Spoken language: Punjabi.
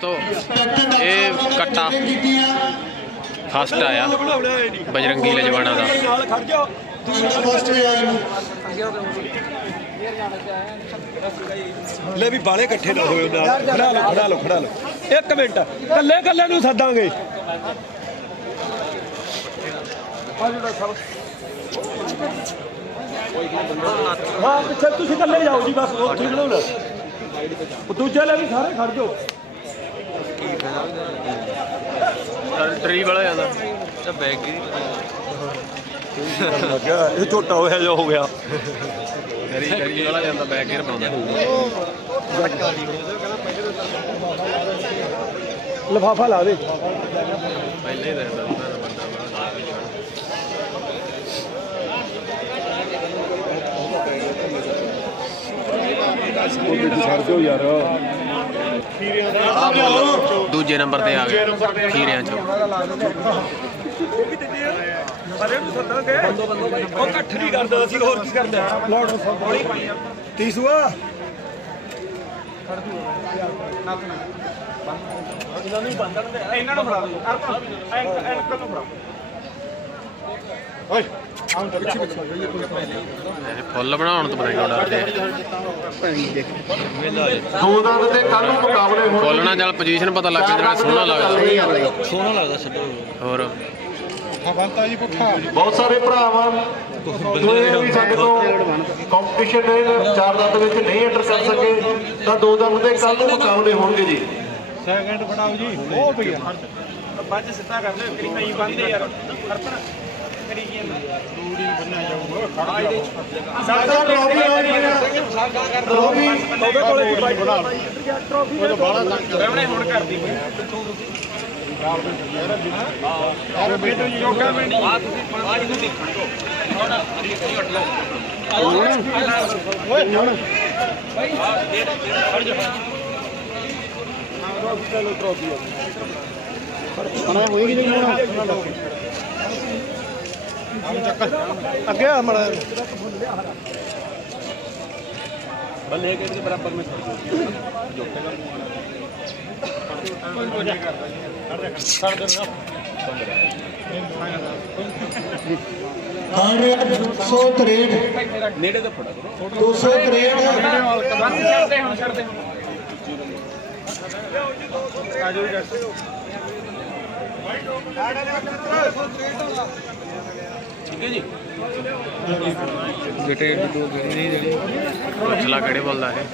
ਤੋ ਇਹ ਕੱਟਾ ਫਸਟ ਆਇਆ, ਬਜਰੰਗੀ ਲਜਵਾਣਾ ਦਾ। ਲੈ ਵੀ ਬਾਲੇ ਇਕੱਠੇ ਨਾ ਹੋਏ ਨਾਲ। ਖੜਾ ਲਓ ਖੜਾ ਲਓ ਖੜਾ ਲਓ। ਇੱਕ ਮਿੰਟ ਕੱਲੇ ਕੱਲੇ ਨੂੰ ਸੱਦਾਂਗੇ। ਹਾਂ, ਪਿੱਛੇ ਤੁਸੀਂ ਕੱਲੇ ਜਾਓ ਜੀ, ਬਸ, ਉੱਥੇ ਖੜੋ ਉਹ ਦੂਜੇ ਲੈ ਵੀ ਸਾਰੇ ਖੜ ਜਾਓ। ਟਰੀ ਵਾਲਾ ਜਾਂਦਾ। ਲੱਗਿਆ। ਇਹ ਝੋਟਾ ਹੋਇਆ ਜੋ ਹੋ ਗਿਆ। ਟਰੀ ਟਰੀ ਵਾਲਾ ਜਾਂਦਾ ਬੈਕ ਗੇਅਰ ਪਾਉਂਦਾ ਲਫਾਫਾ ਲਾ ਦੇ। ਪਹਿਲੇ ਹੀ ਮੈਂ ਬੰਦਾ ਛੱਡ ਦਿਓ ਯਾਰ। ਦੂਜੇ ਨੰਬਰ ਤੇ ਆ ਗਿਆ ਖੀਰਿਆਂ ਚ ਅਰੇ ਨੂੰ ਸੱਦਾਂਗੇ ਉਹ ਇਕੱਠ ਨਹੀਂ ਕਰਦਾ ਅਸੀਂ ਹੋਰ ਕੀ ਕਰਦਾ ਲੋੜ ਹੌਲੀ ਪਾਈ ਤੀਸੂਆ ਇਹਨਾਂ ਨੂੰ ਫੜਾ ਦਿਓ ਐਂਕਲ ਨੂੰ ਫੜਾ ਓਏ। ਫੁੱਲ ਬਣਾਉਣ ਤੋਂ ਬਣੇ ਡਰਦੇ ਦੋ ਦੰਦ ਤੇ ਕੱਲ ਨੂੰ ਮੁਕਾਬਲੇ ਹੋਣ ਫੁੱਲ ਨਾਲ ਚੱਲ ਪੋਜੀਸ਼ਨ ਪਤਾ ਲੱਗ ਜਾਂਦਾ ਸੋਹਣਾ ਲੱਗਦਾ। ਸੋਹਣਾ ਲੱਗਦਾ ਛੱਡੋ ਹੋਰ? ਬਹੁਤ ਸਾਰੇ ਭਰਾਵਾਂ ਦੋਏ ਵੀ ਸਾਡੇ ਤੋਂ ਕੰਪੀਟੀਸ਼ਨ ਦੇ ਚਾਰ ਦੰਦ ਵਿੱਚ ਨਹੀਂ ਐਂਟਰ ਕਰ ਸਕੇ ਤਾਂ ਦੋ ਦੰਦ ਤੇ ਕੱਲ ਨੂੰ ਮੁਕਾਬਲੇ ਹੋਣਗੇ ਜੀ। ਸੈਕਿੰਡ ਫੜਾਓ ਜੀ। ਉਹ ਪਿਆ ਬੱਜ ਸਿੱਧਾ ਕਰ ਲੈ ਕਰੀ ਕਈ ਬੰਦੇ ਯਾਰ। ਅਰਪਣ ਕਰੀ ਕੀ ਦੂਰੀ ਬੰਨਿਆ ਜਾਊਗਾ ਖੜਾ ਇਹਦੇ ਸਾਡਾ ਟਰੋਫੀ ਟਰੋਫੀ ਉਹਦੇ ਕੋਲੇ ਵੀ ਬਾਈਕ ਟਰੋਫੀ ਉਹ ਬਾਲਾ ਤੰਗ ਰਵਣੇ ਹੁਣ ਕਰਦੀ ਯਾਰ ਬੇਟੋ ਯੋਗਾ ਮੈਂ ਆ ਤੁਸੀਂ ਬਾਜ ਨੂੰ ਦੇਖਣ ਓਏ ਹੁਣ ਚਲੋ ਟਰੋਫੀ ਅਣਾ ਹੋਏਗੀ ਨਹੀਂ ਹੁਣ ਅੱਗੇ ਆ ਮੜਾ ਬੱਲੇ ਕੇ ਦੇ ਬਰਾਬਰ ਸੌ ਤਰੇਠ ਨੇੜੇ ਤੋਂ ਫੜਾ 263 ਬਸ ਛੱਡਦੇ ਹੁਣ ਛੱਡਦੇ ਆ ਜਾਓ ਜੀ ਠੀਕ ਹੈ ਜੀ? ਬੇਟੇ ਦੋ ਨਹੀਂ ਜਿਹੜੀ ਪੁੱਛ ਲਾ ਕਿਹੜੇ ਬੋਲਦਾ ਇਹ।